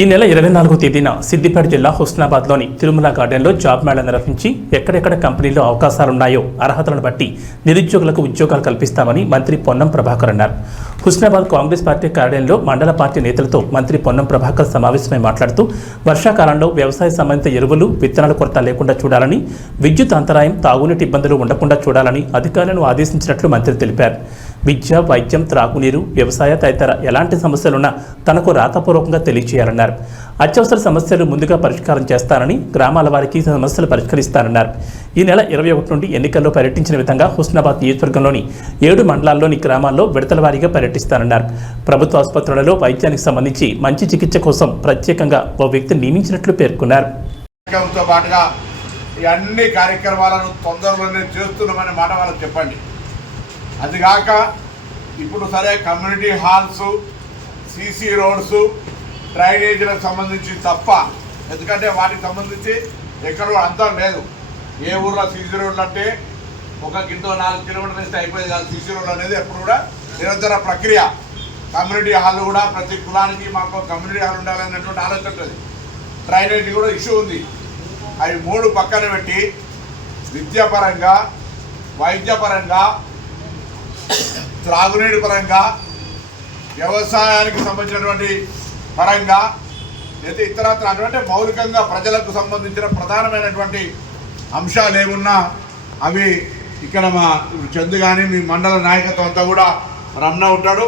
ఈ నెల 24వ తేదీన సిద్దిపేట జిల్లా హుస్నాబాద్లోని తిరుమల గార్డెన్లో జాబ్ మేళా నిర్వహించి ఎక్కడెక్కడ కంపెనీల్లో అవకాశాలున్నాయో అర్హతలను బట్టి నిరుద్యోగులకు ఉద్యోగాలు కల్పిస్తామని మంత్రి పొన్నం ప్రభాకర్ అన్నారు. హుస్నాబాద్ కాంగ్రెస్ పార్టీ కార్యాలయంలో మండల పార్టీ నేతలతో మంత్రి పొన్నం ప్రభాకర్ సమావేశమై మాట్లాడుతూ వర్షాకాలంలో వ్యవసాయ సంబంధిత ఎరువులు, విత్తనాల కొరత లేకుండా చూడాలని, విద్యుత్ అంతరాయం, తాగునీటి ఇబ్బందులు ఉండకుండా చూడాలని అధికారులను ఆదేశించినట్లు మంత్రి తెలిపారు. విద్య, వైద్యం, త్రాగునీరు, వ్యవసాయ తదితర ఎలాంటి సమస్యలున్నా తనకు రాతపూర్వకంగా తెలియజేయాలన్నారు. అత్యవసర సమస్యలు ముందుగా పరిష్కారం చేస్తానని, గ్రామాల వారికి సమస్యలు పరిష్కరిస్తానన్నారు. ఈ నెల 21 నుండి ఎన్నికల్లో పర్యటించిన విధంగా హుస్నాబాద్ నియోజకవర్గంలోని 7 మండలాల్లోని గ్రామాల్లో విడతల వారీగా పర్యటిస్తానన్నారు. ప్రభుత్వ ఆసుపత్రులలో వైద్యానికి సంబంధించి మంచి చికిత్స కోసం ప్రత్యేకంగా ఓ వ్యక్తిని నియమించినట్లు పేర్కొన్నారు. అన్ని కార్యక్రమాలను తొందరలోనే చేస్తున్నామనే మాట వాళ్ళకి చెప్పండి. అదిగాక ఇప్పుడు సరే కమ్యూనిటీ హాల్స్, సీసీ రోడ్స్, డ్రైనేజీలకు సంబంధించి తప్ప, ఎందుకంటే వాటికి సంబంధించి ఎక్కడో అంతం లేదు. ఏ ఊర్లో సీసీ రోడ్లు అంటే 1 కిలో 4 కిలోమీటర్లు వేస్తే అయిపోయేది కాదు. సీసీ రోడ్లు అనేది ఎప్పుడు కూడా నిరంతర ప్రక్రియ. కమ్యూనిటీ హాల్ కూడా ప్రతి కులానికి మాకు కమ్యూనిటీ హాల్ ఉండాలనేటువంటి ఆలోచన ఉంటుంది. డ్రైనేజీ కూడా ఇష్యూ ఉంది. అవి 3 పక్కన పెట్టి విద్యాపరంగా, వైద్యపరంగా, త్రాగునీటి పరంగా, వ్యవసాయానికి సంబంధించినటువంటి పరంగా, అయితే ఇతరత్ర అటువంటి మౌలికంగా ప్రజలకు సంబంధించిన ప్రధానమైనటువంటి అంశాలు ఏమున్నా అవి ఇక్కడ మా చందు కానీ మీ మండల నాయకత్వం అంతా కూడా రమణ ఉంటాడు.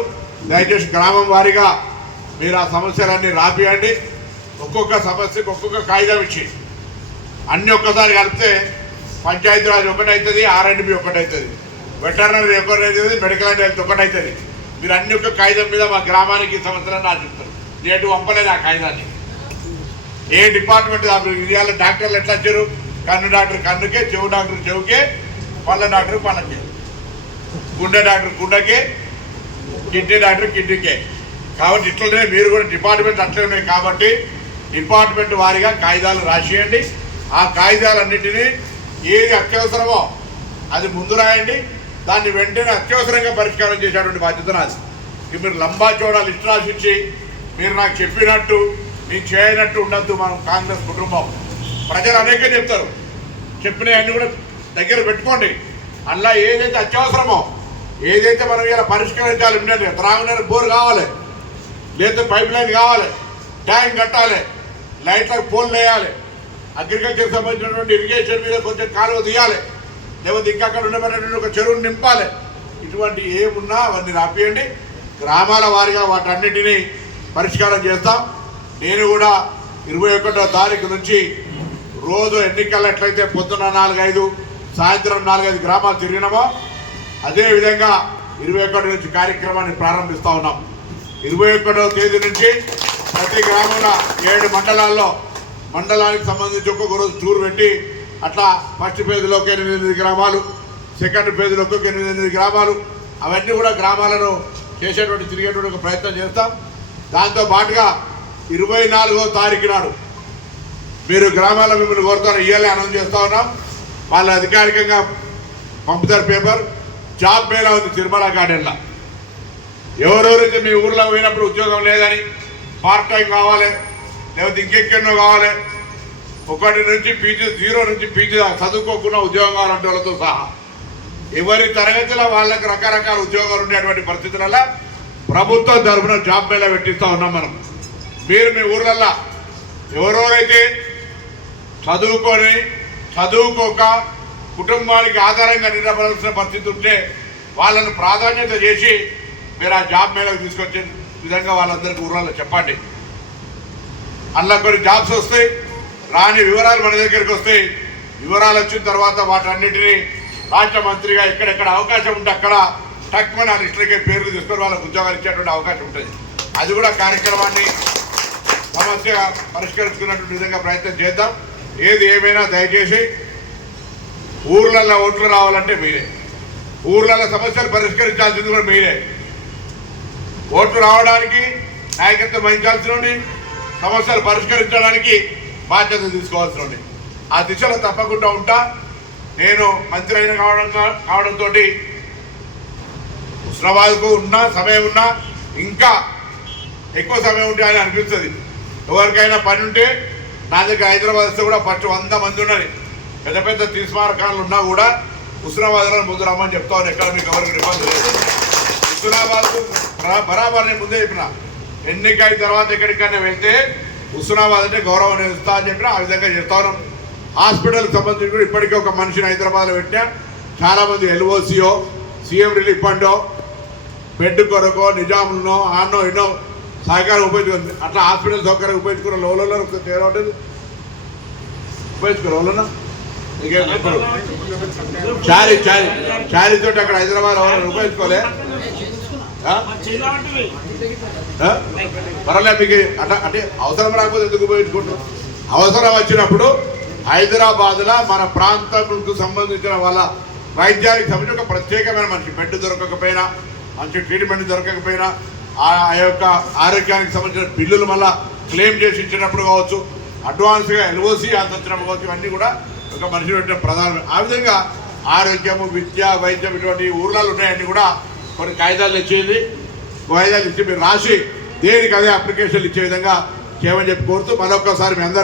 దయచేసి గ్రామం వారీగా మీరు ఆ సమస్యలన్నీ రాపియండి. ఒక్కొక్క సమస్యకు ఒక్కొక్క కాగితం ఇచ్చి అన్నీ ఒక్కసారి కలిపితే పంచాయతీరాజ్ ఒకటవుతుంది, R&B ఒకటవుతుంది, వెటర్నరీ ఒకటవుతుంది, మెడికల్ అండ్ హెల్త్ ఒకటవుతుంది. మీరు అన్ని ఒక్క కాగితం మీద మా గ్రామానికి ఈ సంవత్సరాన్ని ఆశిస్తారు. నేటు పంపలేదు ఆ కాగితాన్ని. ఏ డిపార్ట్మెంట్ ఇవాళ డాక్టర్లు ఎట్లా వచ్చారు? కన్ను డాక్టర్ కన్నుకే, చెవు డాక్టర్ చెవుకే, పళ్ళ డాక్టర్ పళ్ళకే, గుండె డాక్టర్ గుండెకే, కిడ్నీ డాక్టర్ కిడ్నీకే. కాబట్టి ఇట్లనే మీరు కూడా డిపార్ట్మెంట్ అట్లే ఉన్నాయి. కాబట్టి డిపార్ట్మెంట్ వారీగా కాగితాలు రాసేయండి. ఆ కాగితాలన్నింటినీ ఏది అత్యవసరమో అది ముందు రాయండి. దాన్ని వెంటనే అత్యవసరంగా పరిష్కారం చేసేటువంటి బాధ్యత నాది. మీరు లంబా చోడా లిస్ట్ రాసిచ్చి మీరు నాకు చెప్పినట్టు మీకు చేయనట్టు ఉండద్దు. మనం కాంగ్రెస్ కుటుంబం ప్రజలు అనేక చెప్తారు. చెప్పినవన్నీ కూడా దగ్గర పెట్టుకోండి. అలా ఏదైతే అత్యవసరమో, ఏదైతే మనం ఇలా పరిష్కరించాలి, ఉండేది త్రాగునీరు బోర్ కావాలి, లేదా పైప్ లైన్ కావాలి, ట్యాంక్ కట్టాలి, లైట్లకు పోల్ వేయాలి, అగ్రికల్చర్ సంబంధించినటువంటి ఇరిగేషన్ మీద కొంచెం కాలువ తీయాలి, లేకపోతే ఇంకా అక్కడ ఉండబడినటువంటి ఒక చెరువును నింపాలి. ఇటువంటి ఏమున్నా అవన్నీ రాపియండి. గ్రామాల వారీగా వాటన్నిటినీ పరిష్కారం చేస్తాం. నేను కూడా 21వ తారీఖు నుంచి రోజు ఎన్నికల్లో ఎట్లయితే పొద్దున్న 4-5, సాయంత్రం 4-5 గ్రామాలు తిరిగినామో అదేవిధంగా 21 నుంచి కార్యక్రమాన్ని ప్రారంభిస్తూ ఉన్నాం. 21వ తేదీ నుంచి ప్రతి గ్రామంలో 7 మండలాల్లో మండలానికి సంబంధించి ఒక్కొక్క రోజు టూర్ పెట్టి అట్లా ఫస్ట్ ఫేజ్లో 8 గ్రామాలు, సెకండ్ ఫేజ్లో 8 గ్రామాలు, అవన్నీ కూడా గ్రామాలను తిరిగేటువంటి ఒక ప్రయత్నం చేస్తాం. దాంతో పాటుగా 24వ తారీఖు నాడు మీరు గ్రామాల్లో మిమ్మల్ని కోరుతాను, ఇయ్యాలి అనౌన్స్ చేస్తూ ఉన్నాం. వాళ్ళ అధికారికంగా పంపుతారు పేపర్. జాబ్ మేళా ఉంది తిరుమల గార్డెన్లో. ఎవరెవరైతే మీ ఊర్లో పోయినప్పుడు ఉద్యోగం లేదని, పార్ట్ టైం కావాలి, లేకపోతే ఇంకెక్కడో కావాలి, 1 నుంచి పీజీ, 0 నుంచి పీజీ చదువుకోకుండా ఉద్యోగం కావాలంటే వాళ్ళతో సహా ఎవరి తరగతిలో వాళ్ళకి రకరకాల ఉద్యోగాలు ఉండేటువంటి పరిస్థితులలో ప్రభుత్వం తరఫున జాబ్ మేళా పెట్టిస్తూ ఉన్నాం మనం. మీరు మీ ఊర్లల్లో ఎవరెవరైతే చదువుకోక కుటుంబానికి ఆధారంగా నిలబడాల్సిన పరిస్థితి ఉంటే వాళ్ళను ప్రాధాన్యత చేసి మీరు ఆ జాబ్ మేళకు తీసుకొచ్చే విధంగా వాళ్ళందరికీ ఊర్లలో చెప్పండి. అందులో కొన్ని జాబ్స్ వస్తాయి, రాని వివరాలు మన దగ్గరికి వస్తాయి. వివరాలు వచ్చిన తర్వాత వాటన్నిటినీ రాష్ట్ర మంత్రిగా ఎక్కడెక్కడ అవకాశం ఉంటే అక్కడ తక్కువ లిస్టులకే పేర్లు తీసుకొని వాళ్ళకు ఉద్యోగాలు ఇచ్చేటువంటి అవకాశం ఉంటుంది. అది కూడా కార్యక్రమాన్ని సమస్య పరిష్కరించుకున్నటువంటి విధంగా ప్రయత్నం చేద్దాం. ఏది ఏమైనా దయచేసి ఊర్లలో ఓట్లు రావాలంటే మీరే, ఊర్లలో సమస్యలు పరిష్కరించాల్సింది కూడా మీరే. ఓట్లు రావడానికి నాయకత్వం వహించాల్సిన, సమస్యలు పరిష్కరించడానికి బాధ్యత తీసుకోవాల్సిన, ఆ దిశలో తప్పకుండా ఉంటా. నేను మంత్రి అయిన కావడంతో హుస్నాబాద్కు ఉన్న సమయం ఉన్నా ఇంకా ఎక్కువ సమయం ఉంటే అని అనిపిస్తుంది. ఎవరికైనా పని ఉంటే నా దగ్గర హైదరాబాద్ వస్తే కూడా ఫస్ట్ 100 మంది ఉన్నది. పెద్ద పెద్ద తీర్మానకాలు ఉన్నా కూడా హుస్నాబాద్లో ముందు రమ్మని చెప్తా ఉన్నాను. ఎక్కడ మీకు ఎవరికి ఇబ్బంది లేదు. హుస్నాబాద్ బరాబర్ నేను ముందే చెప్పిన, ఎన్నిక అయిన తర్వాత ఎక్కడికైనా వెళ్తే హుస్నాబాద్ అంటే గౌరవం ఇస్తా అని చెప్పిన. ఆ విధంగా చెప్తా ఉన్నాం. హాస్పిటల్కి సంబంధించి కూడా ఇప్పటికే ఒక మనిషిని హైదరాబాద్లో పెట్టినా. చాలామంది ఎల్ఓసియో, సీఎం రిలీఫ్ ఫండో, బెడ్ కొరకో, నిజాములనో, ఆన్నో ఎన్నో సహకారం ఉపయోగించుకుంది. అట్లా హాస్పిటల్ సౌకర్యం ఉపయోగించుకున్న లోలలో తేడా ఉంటుంది. ఉపయోగించుకోరు లోలన్నా చారీతో అక్కడ హైదరాబాద్ ఎవరు ఉపయోగించుకోలే. పర్వాలే మీకు అట్లా అంటే అవసరం రాకపోతే ఎందుకు ఉపయోగించుకుంటాం? అవసరం వచ్చినప్పుడు హైదరాబాద్లో మన ప్రాంతంకు సంబంధించిన వాళ్ళ వైద్యానికి సంబంధించి ఒక ప్రత్యేకమైన మనిషి, బెడ్ దొరకకపోయినా, మంచి ట్రీట్మెంట్ దొరకకపోయినా, ఆ యొక్క ఆరోగ్యానికి సంబంధించిన బిల్లులు మళ్ళీ క్లెయిమ్ చేసి ఇచ్చినప్పుడు కావచ్చు, అడ్వాన్స్గా ఎల్ఓసి అంత వచ్చినప్పుడు కావచ్చు, ఇవన్నీ కూడా ఒక మనిషి పెట్టిన ప్రధాన. ఆ విధంగా ఆరోగ్యము, విద్య, వైద్యం ఇటువంటి ఊర్లలో ఉన్నాయన్నీ కూడా కొన్ని కాగితాలు ఇచ్చేది, కాగితాలు ఇచ్చి మీరు రాసి దేనికి అదే అప్లికేషన్లు ఇచ్చే విధంగా చేయమని చెప్పి కోరుతూ మరొకసారి మీ అందరూ